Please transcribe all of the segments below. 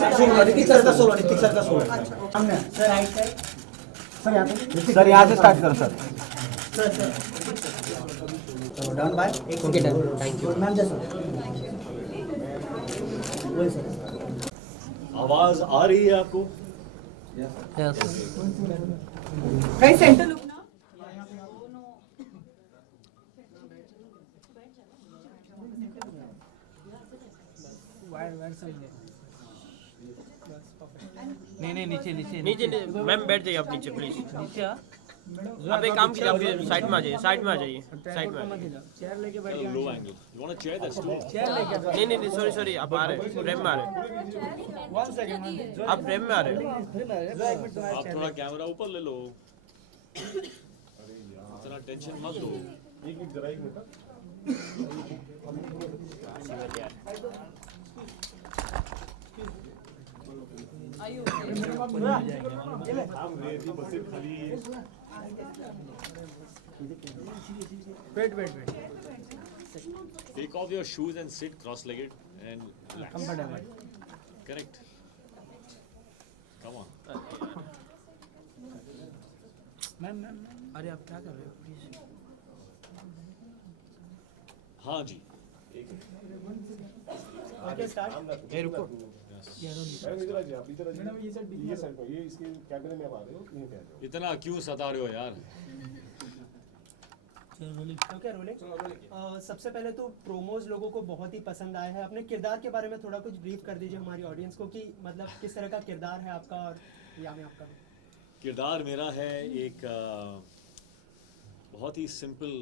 Hrithik sir का solo, Hrithik sir का solo. हमने सर राइट साइड, सर यहाँ पे, सर यहाँ से स्टार्ट करो sir. Sir done by. Okay done, thank you ma'am. जैसा वही सर। आवाज आ रही है आपको? Yes. Guys, center look now. नहीं नीचे नीचे नीचे मैम बैठ जाइए आप नीचे प्लीज। नीचे आप एक काम कीजिए, आप साइड में आ जाइए, साइड में आ जाइए, साइड में आ जाइए। चेयर लेके बैठ लो angle, you want a chair that's too. Chair लेके नहीं सॉरी सॉरी, आप आ रहे हैं फ्रेम में आ रहे हैं, 1 सेकंड आप फ्रेम में आ रहे हैं। आप थोड़ा कैमरा ऊपर ले लो, इतना टेंशन मत लो। Wait Take off your shoes and sit cross-legged and relax. Comfortable. Correct. Come on. Ma'am अरे आप क्या कर रहे हो प्लीज? हाँ जी। Okay start. ए रुको। इतना क्यों सता रहे हो यार? Okay, rolling. सबसे पहले तो प्रोमोज लोगों को बहुत ही पसंद आए हैं। अपने किरदार के बारे में थोड़ा कुछ ब्रीफ कर दीजिए हमारी ऑडियंस को कि मतलब किस तरह का किरदार है आपका और यामी आपका। किरदार मेरा है एक बहुत ही सिंपल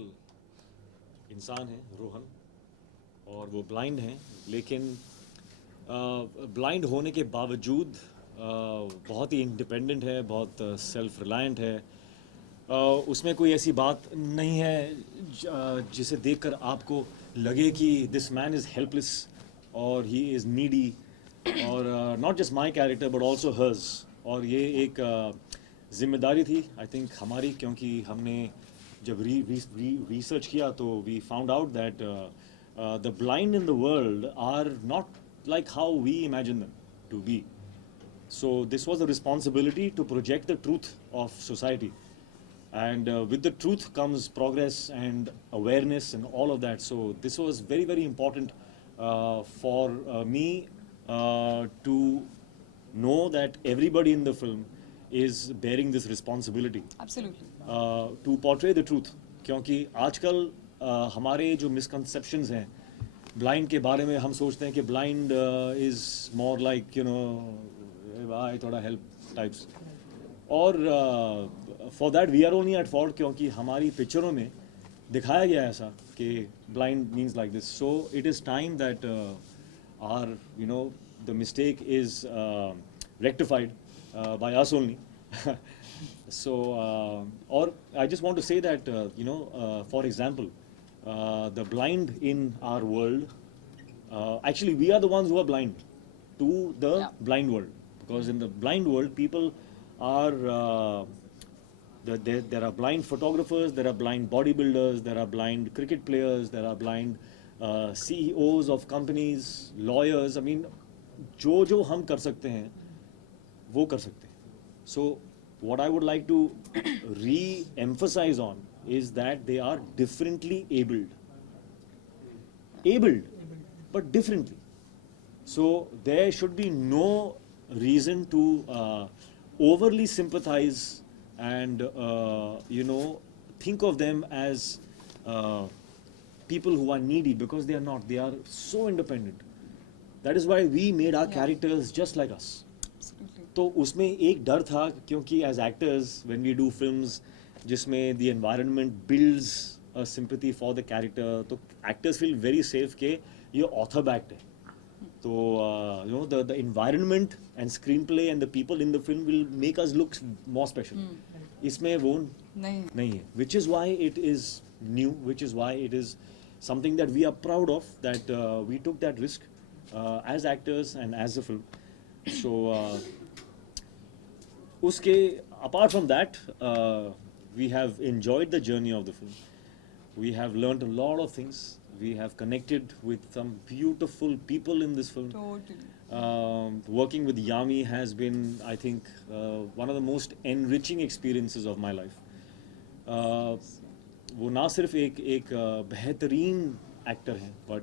इंसान है, रोहन, और वो ब्लाइंड हैं, लेकिन ब्लाइंड होने के बावजूद बहुत ही इंडिपेंडेंट है, बहुत सेल्फ रिलायंट है। उसमें कोई ऐसी बात नहीं है जिसे देखकर आपको लगे कि दिस मैन इज़ हेल्पलेस और ही इज़ नीडी, और not just my character but also hers. और ये एक जिम्मेदारी थी आई थिंक हमारी, क्योंकि हमने जब रिसर्च किया तो we found out that the blind in the world are not like how we imagine them to be. So this was a responsibility to project the truth of society, and with the truth comes progress and awareness and all of that. So this was very, very important for me to know that everybody in the film is bearing this responsibility. Absolutely. To portray the truth, क्योंकि आजकल हमारे जो misconceptions हैं blind के बारे में, हम सोचते हैं कि blind is more like you know भाई थोड़ा हेल्प टाइप्स, और for that we are only at fault, क्योंकि हमारी पिक्चरों में दिखाया गया है ऐसा कि blind means like this. So it is time that are you know the mistake is rectified by us only. So or I just want to say that for example, the blind in our world, actually we are the ones who are blind to the blind world, because in the blind world people are there are blind photographers, there are blind bodybuilders, there are blind cricket players, there are blind CEOs of companies, lawyers. I mean जो हम कर सकते हैं वो कर सकते हैं. So what I would like to re-emphasize on is that they are differently abled, but differently. So there should be no reason to overly sympathize and think of them as people who are needy, because they are not. They are so independent. That is why we made our characters just like us. तो उसमें एक डर था, क्योंकि as actors when we do films जिसमें the environment builds a sympathy for the character, तो actors feel very safe के ये ऑथर बैक्ड है. तो the environment and screen play and the people in the film will make us look more special. इसमें वो नहीं है, which is why it is new, which is why it is something that we are proud of, that we took that risk as actors and as a film. So uske apart from that, we have enjoyed the journey of the film. We have learned a lot of things. We have connected with some beautiful people in this film. Totally. Working with Yami has been, I think, one of the most enriching experiences of my life. वो ना सिर्फ एक बेहतरीन actor है, but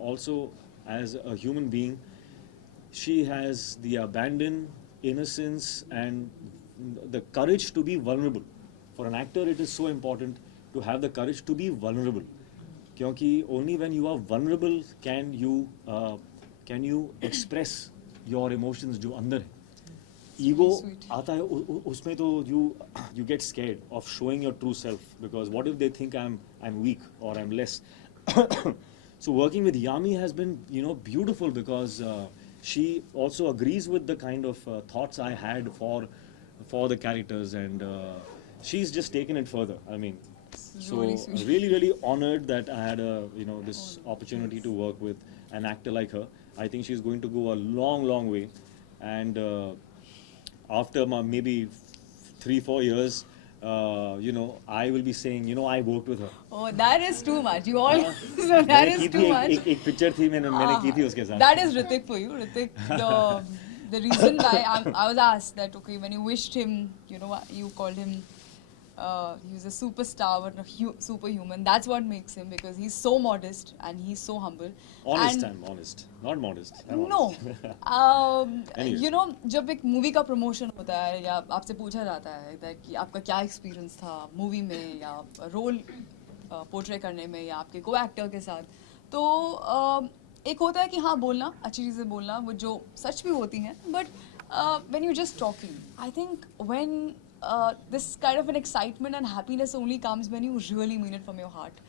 also as a human being, she has the abandon, innocence, and the courage to be vulnerable. For an actor, it is so important to have the courage to be vulnerable. क्योंकि only when you are vulnerable can you express your emotions जो अंदर है. Ego आता है उसमें तो you get scared of showing your true self, because what if they think I'm weak or I'm less. So working with Yami has been, beautiful, because she also agrees with the kind of thoughts I had for the characters, and she's just taken it further. I mean, so really, really honored that I had this opportunity to work with an actor like her. I think she's going to go a long, long way, and after maybe 3-4 years, I will be saying, I worked with her. Oh, that is too much. You all, so that is too much. एक picture थी मैंने की थी उसके साथ. That is Hritik for you. Hritik, the reason why I was asked that, okay, when you wished him, you called him, he was a superstar but a superhuman. That's what makes him, because he's so modest and he's so humble. Honest, I'm honest. Not modest. I'm No. Anyway. जब एक movie का promotion होता है या आपसे पूछा जाता है कि आपका क्या एक्सपीरियंस था मूवी में या रोल पोर्ट्रे करने में या आपके को एक्टर के साथ, तो एक होता है कि हाँ बोलना, अच्छी चीज़ें बोलना, वो जो सच भी होती हैं, but when you just talking, I think when this kind of an excitement and happiness only comes when you really mean it from your heart.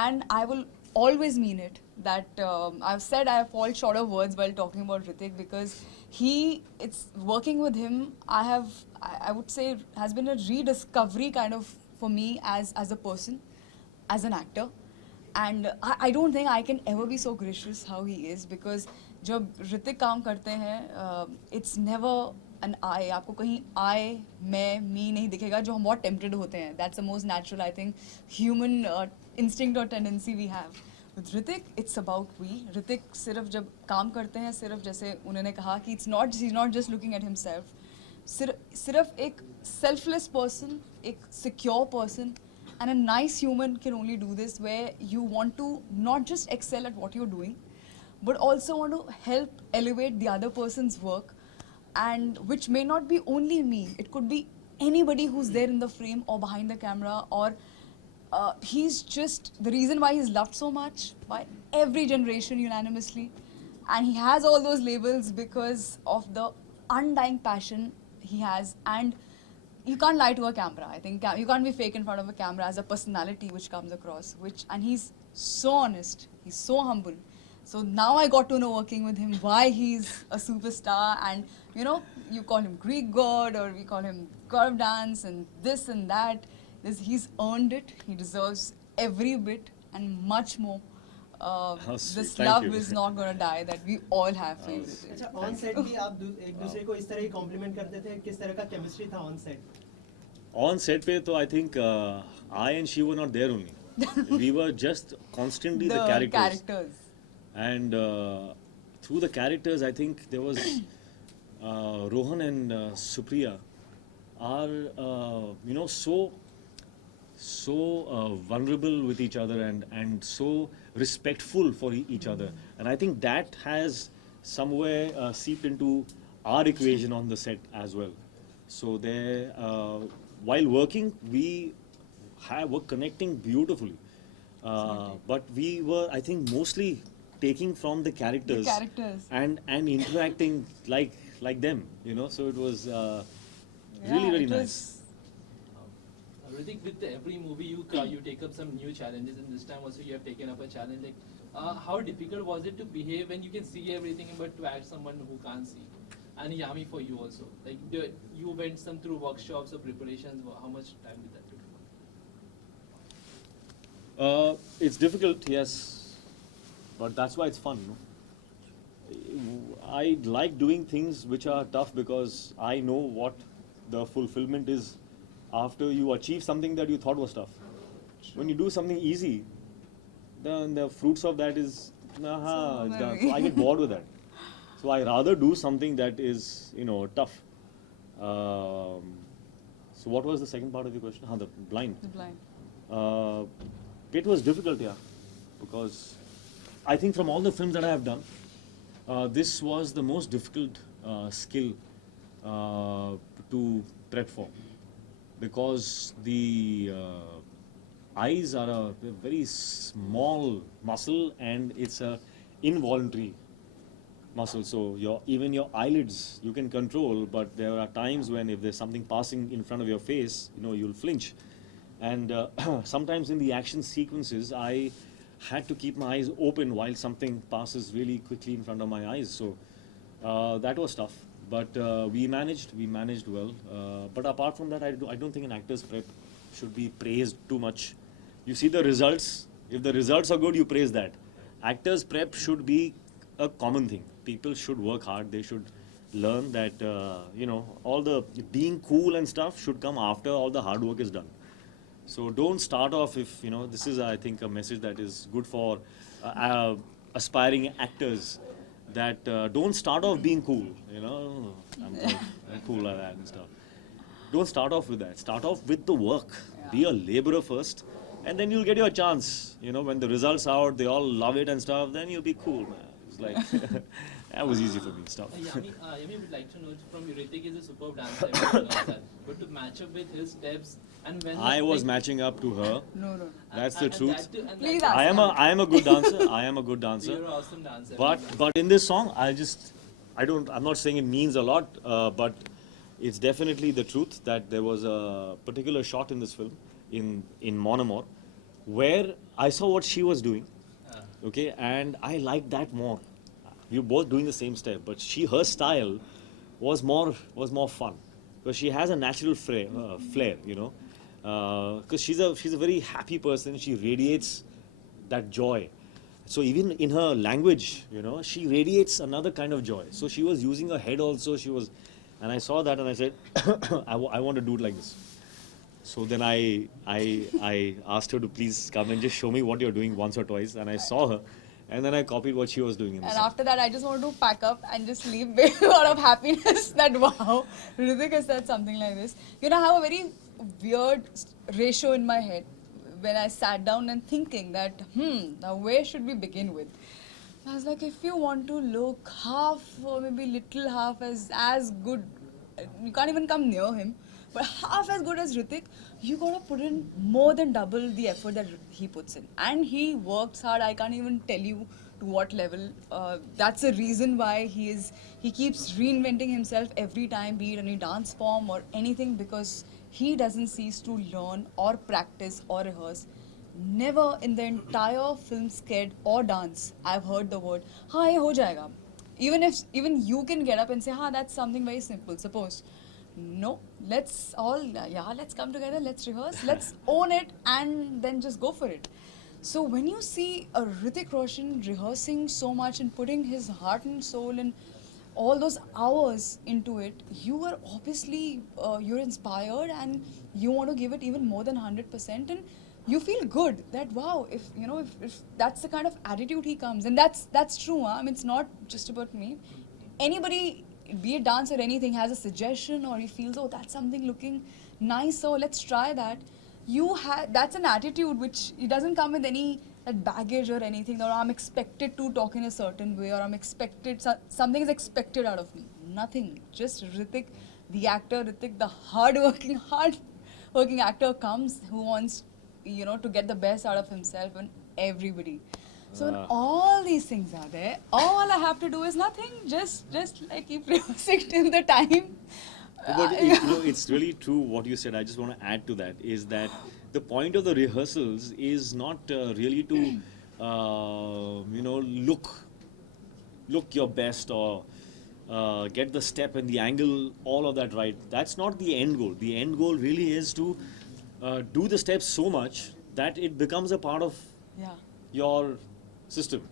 And I will always mean it. That I've said I fall short of words while talking about Hritik, because it's working with him, I would say, has been a rediscovery kind of for me as a person, as an actor. And I don't think I can ever be so gracious how he is, because जब Hritik काम करते हैं, it's never an I. आपको कहीं I, मैं, me नहीं दिखेगा, जो हम बहुत tempted होते हैं. That's the most natural, I think, human instinct or tendency we have. With Hritik, it's about we. Hritik सिर्फ जब काम करते हैं, सिर्फ जैसे उन्होंने कहा कि he's not just looking at himself. सिर्फ एक selfless person, एक secure person, and a nice human can only do this, where you want to not just excel at what you're doing, but also want to help elevate the other person's work. And which may not be only me, it could be anybody who's there in the frame or behind the camera, or he's just the reason why he's loved so much by every generation unanimously, and he has all those labels because of the undying passion he has. And you can't lie to a camera. I think you can't be fake in front of a camera as a personality which comes across, and he's so honest, he's so humble. So now I got to know, working with him, why he's a superstar. And you call him Greek god, or we call him curve dance and this and that. He's earned it. He deserves every bit and much more. This love is not going to die that we all have for you. अच्छा, on set भी आप एक दूसरे को इस तरह ही complement करते थे? किस तरह का केमिस्ट्री था ऑन सेट? On set पे तो I think I and she were not there only. We were just constantly the characters. And through the characters, I think there was Rohan and Supriya are so vulnerable with each other, and so respectful for each other. And I think that has somewhere seeped into our equation on the set as well. So there, while working, we were connecting beautifully. But we were, I think, mostly taking from the characters, and interacting like them, so it was really nice. Hritik, with every movie you take up some new challenges, and this time also you have taken up a challenge. How difficult was it to behave when you can see everything, but to act someone who can't see? And Yami, for you also, you went through workshops or preparations. How much time did that take? It's difficult, yes. But that's why it's fun, I like doing things which are tough, because I know what the fulfillment is after you achieve something that you thought was tough. When you do something easy, then the fruits of that is, it's done. So I get bored with that. So I rather do something that is, tough. So what was the second part of your question? The blind. The blind. It was difficult, yeah, because I think from all the films that I have done, this was the most difficult skill to prep for, because the eyes are a very small muscle and it's a involuntary muscle. So even your eyelids you can control, but there are times when if there's something passing in front of your face, you'll flinch. And sometimes in the action sequences, I had to keep my eyes open while something passes really quickly in front of my eyes. So that was tough, but we managed well. But apart from that, I don't think an actor's prep should be praised too much. You see the results. If the results are good, you praise that. Actors' prep should be a common thing. People should work hard. They should learn that, all the being cool and stuff should come after all the hard work is done. So don't start off if, this is, I think, a message that is good for aspiring actors, that don't start off being cool, I'm cool like that and stuff. Don't start off with that. Start off with the work. Yeah. Be a laborer first, and then you'll get your chance. When the results are out, they all love it and stuff, then you'll be cool, man. It's like, that was easy for me, stuff. Yami would like to know from you, Hritik is a superb dancer, everyone knows that. But to match up with his steps, and when I was matching up to her. No. That's the truth. Please I am a good dancer. I am a good dancer. You're an awesome dancer. But in this song, I'm not saying it means a lot, but it's definitely the truth that there was a particular shot in this film, in Mon Amour, where I saw what she was doing, okay, and I liked that more. We were both doing the same step, but her style was more fun, because she has a natural flair, because she's a very happy person. She radiates that joy. So even in her language, she radiates another kind of joy. So she was using her head also. And I saw that and I said, I want to do it like this. So then I asked her to please come and just show me what you're doing once or twice. And I saw her, and then I copied what she was doing in the And song. after that, I just wanted to pack up and just leave with a lot of happiness that, wow, Hritik has said something like this. I have a very weird ratio in my head when I sat down and thinking that, now where should we begin with? I was like, if you want to look half or maybe little half as good, you can't even come near him, but half as good as Hritik, you gotta put in more than double the effort that he puts in. And he works hard. I can't even tell you to what level. That's the reason why he keeps reinventing himself every time, be it any dance form or anything, because he doesn't cease to learn or practice or rehearse. Never in the entire film sked or dance I've heard the word ye ho jayega. Even you can get up and say that's something very simple. Suppose no, let's come together, let's rehearse, let's own it, and then just go for it. So when you see a Hritik Roshan rehearsing so much and putting his heart and soul and all those hours into it, you are obviously you're inspired and you want to give it even more than 100%, and you feel good that wow, if that's the kind of attitude he comes, and that's true. I mean, it's not just about me. Anybody, be it dance or anything, has a suggestion or he feels, that's something looking nice, so let's try that. That's an attitude which it doesn't come with any that baggage or anything, or I'm expected to talk in a certain way, or something is expected out of me. Nothing. Just Hritik, the actor, Hritik, the hardworking actor comes who wants to get the best out of himself and everybody. So when all these things are there, all I have to do is nothing. Just like keep rehearsing till the time. But it's really true what you said. I just want to add to that, is that the point of the rehearsals is not really to look your best or get the step and the angle, all of that right. That's not the end goal. The end goal really is to do the steps so much that it becomes a part of your system.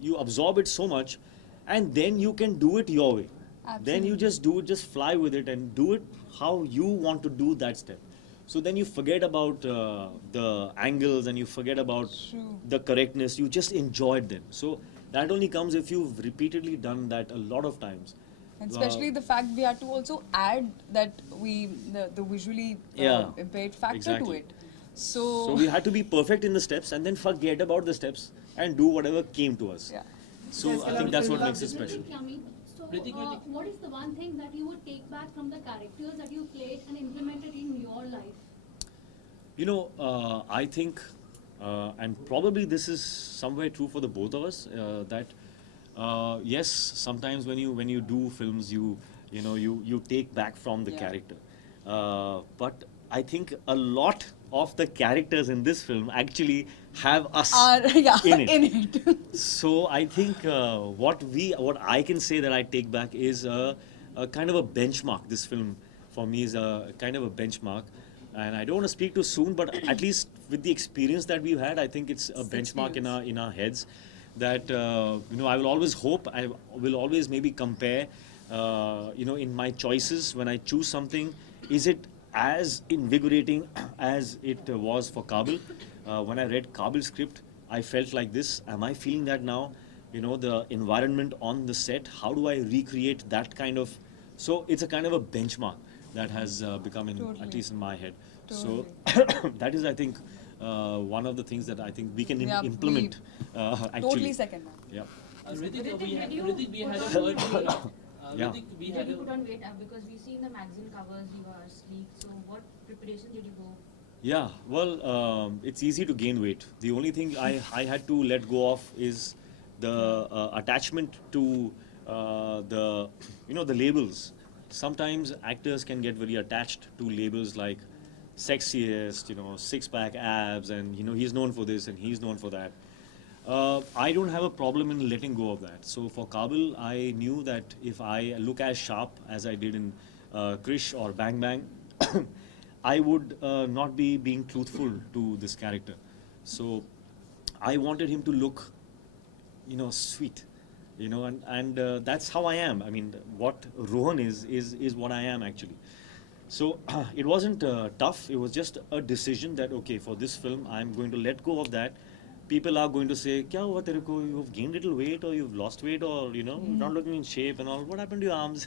You absorb it so much, and then you can do it your way. Absolutely. Then you just do it, just fly with it and do it how you want to do that step. So then you forget about the angles and you forget about the correctness. You just enjoy it then. So That only comes if you've repeatedly done that a lot of times. And especially the fact we had to also add that the visually Yeah, impaired factor exactly. to it. So, So we had to be perfect in the steps and then forget about the steps and do whatever came to us. yeah. So I think that's what makes it special. Yami, so Hritik, Hritik. what is the one thing that you would take back from the characters that you played and implemented in your life? You know, I think, and probably this is somewhere true for the both of us, that yes, sometimes when you do films, you take back from the Yeah. character. But I think a lot of the characters in this film actually have us Yeah, in it. in it. So I think what I can say that I take back is a kind of a benchmark. This film for me is a kind of a benchmark, and I don't want to speak too soon, but at least with the experience that we've had, I think it's a benchmark in our heads. That I will always hope, I will always maybe compare, in my choices when I choose something, is it as invigorating as it was for Kaabil? When I read Kaabil's script, I felt like this. Am I feeling that now? The environment on the set, how do I recreate that kind of... So it's a kind of a benchmark that has become, Totally. at least in my head. Totally. So that is, I think, one of the things that I think we can Yeah, implement actually. Totally second that. Yeah. Hritik, we had a word. Yeah. Hritik, we Did had you a put on weight because we see in the magazine covers you are sleek. So what preparation did you go? Yeah, well, it's easy to gain weight. The only thing I had to let go of is the attachment to the labels. Sometimes actors can get very attached to labels like sexiest, six-pack abs, and he's known for this and he's known for that. I don't have a problem in letting go of that. So for Kaabil, I knew that if I look as sharp as I did in Krish or Bang Bang, I would not be being truthful to this character. So I wanted him to look, sweet, and that's how I am. I mean, what Rohan is what I am actually. So it wasn't tough. It was just a decision that, okay, for this film, I'm going to let go of that. People are going to say, "Kya hua tere ko? You've gained little weight, or you've lost weight, or you're not looking in shape and all. What happened to your arms?"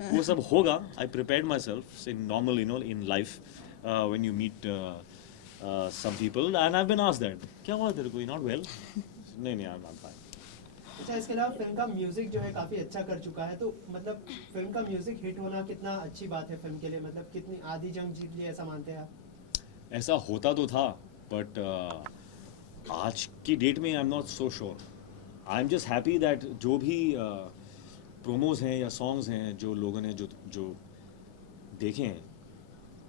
वो सब होगा. I prepared myself in normal, in life, when you meet some people, and I've been asked that, "Kya hua tere ko? You're not well?" नहीं, I'm fine. अच्छा, इसके अलावा film का music जो है काफी अच्छा कर चुका है, तो मतलब फिल्म का म्यूजिक हिट होना कितना अच्छी बात है फिल्म के लिए, मतलब कितनी आधी जंग जीत ली ऐसा मानते हैं आप? ऐसा होता तो था, बट आज की डेट में I am not so sure. I am just happy that जो भी प्रोमोज हैं या सॉन्ग्स हैं जो लोगों ने जो देखे हैं,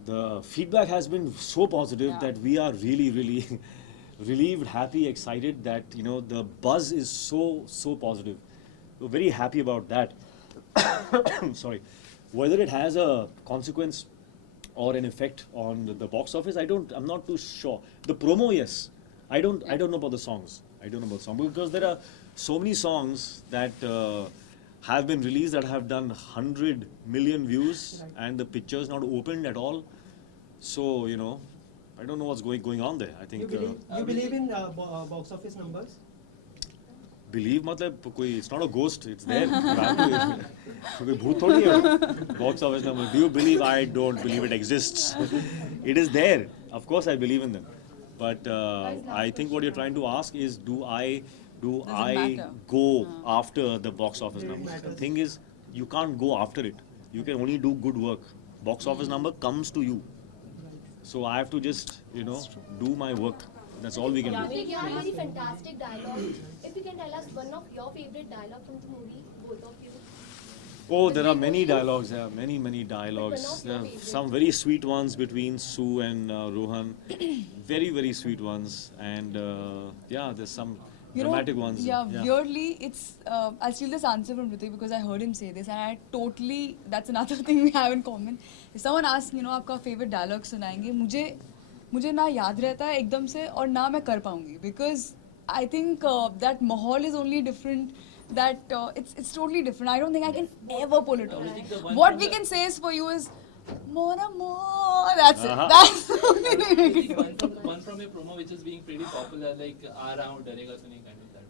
the feedback has been so positive that we are really really relieved, happy, excited that the buzz is so positive. We're very happy about that. Sorry. Whether it has a consequence or an effect on the box office, I'm not too sure. The promo, yes. I don't know about the songs. I don't know about the song because there are so many songs that have been released that have done 100 million views and the picture is not opened at all. So I don't know what's going on there. I think You believe in box office numbers? believe मतलब कोई, it's not a ghost, it's there. कोई भूत थोड़ी है. Box office number. Do you believe? I don't believe it exists. It is there. Of course I believe in them. But I think what you're trying to ask is, do I matter? go after the box office number? The thing is, you can't go after it. You can only do good work. Box office number comes to you. So I have to just, do my work. That's all we can do. Yami, you have very fantastic dialogue. If you can tell us one of your favorite dialogue from the movie, both of you. Oh, there are many dialogues. There are many dialogues. But There one are of your some very sweet ones between Sue and Rohan. Very sweet ones. And there's some dramatic ones. Yeah, weirdly, it's. I'll steal this answer from Hritik because I heard him say this, and I totally. That's another thing we have in common. If someone asks, आपका favorite dialogue सुनाएंगे, मुझे ना याद रहता है एकदम से और ना मैं कर पाऊंगी because I think that mahal is only different. That it's totally different. I don't think I can ever pull it off. What we can say is for you is more. That's it. That's the only thing we can do. one from a promo which is being pretty popular, like "Aa raha hu, darega to nahi," kind of that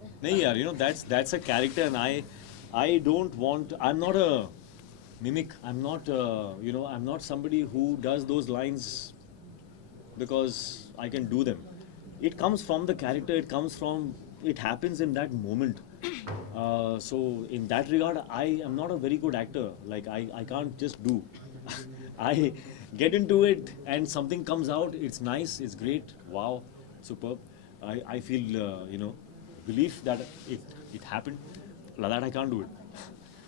one. नहीं यार, you know, that's a character, and I don't want. I'm not a mimic. I'm not I'm not somebody who does those lines because I can do them. It comes from the character. It happens in that moment. So in that regard, I am not a very good actor. Like I can't just do. I get into it and something comes out. It's nice. It's great. Wow, superb. I feel relief that it happened. Like that I can't do it.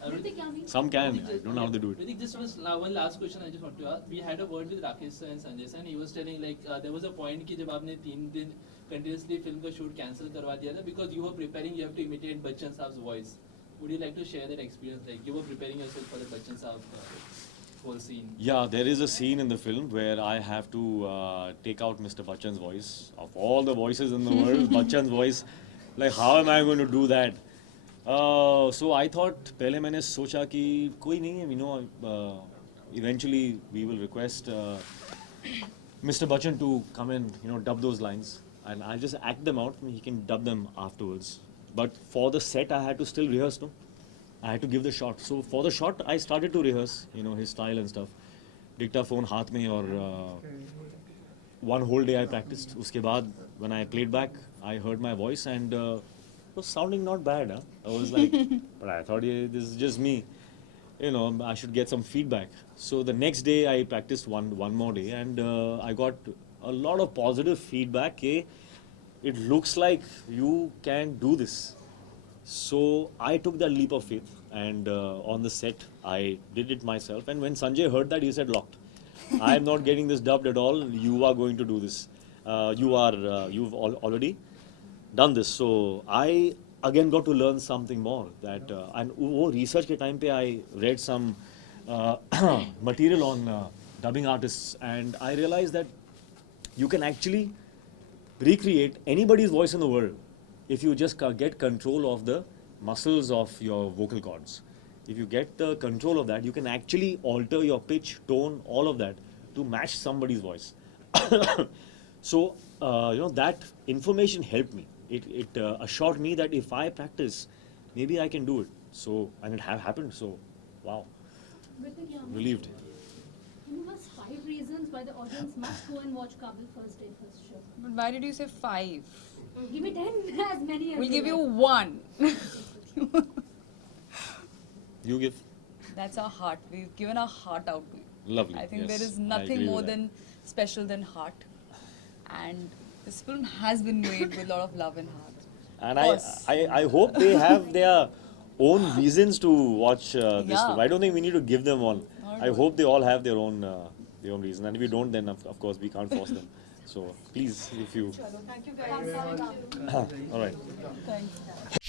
Hritik, Yami. Some can. I don't know how they do it. Hritik, just one last question I just want to ask. We had a word with Rakesh sir and Sanjay sir, and he was telling like there was a point कि जब आपने 3 दिन continuously film का shoot cancel करवा दिया था because you were preparing, you have to imitate Bachchan Saab's voice. Would you like to share that experience? Like you were preparing yourself for the Bachchan Saab whole scene. Yeah, there is a scene in the film where I have to take out Mr. Bachchan's voice. Of all the voices in the world, Bachchan's voice. Like how am I going to do that? So I thought पहले मैंने सोचा कि कोई नहीं है, eventually we will request Mr. Bachchan to come and dub those lines, and I'll just act them out and he can dub them afterwards. But for the set I had to still rehearse, no? I had to give the shot. So for the shot I started to rehearse, his style and stuff. Dictaphone हाथ में और one whole day I practiced. उसके बाद when I played back, I heard my voice and it was sounding not bad. Huh? I was like, but I thought this is just me. I should get some feedback. So the next day I practiced one more day, and I got a lot of positive feedback. It looks like you can do this. So I took that leap of faith, and on the set I did it myself. And when Sanjay heard that, he said, "Locked. I am not getting this dubbed at all. You are going to do this. You've already done this." So I again got to learn something more. That and वो research के time पे I read some material on dubbing artists, and I realized that you can actually recreate anybody's voice in the world if you just get control of the muscles of your vocal cords. If you get the control of that, you can actually alter your pitch, tone, all of that to match somebody's voice. So that information helped me. It assured me that if I practice, maybe I can do it. So, and it happened. So, wow, Hritik, Yami. relieved. Give us 5 reasons why the audience must go and watch Kaabil first day, first show. But why did you say 5? Give me 10, as many as We'll you give you like. 1. You give? That's our heart. We've given our heart out to you. Lovely. I think yes, there is I nothing agree more with that. than special than heart. And this film has been made with a lot of love and heart. And course. I hope they have their own reasons to watch this Yeah. film. I don't think we need to give them one. Not I at all. hope they all have their own reason. And if you don't, then of course we can't force them. So please, if you... Thank you guys. All right. Thanks.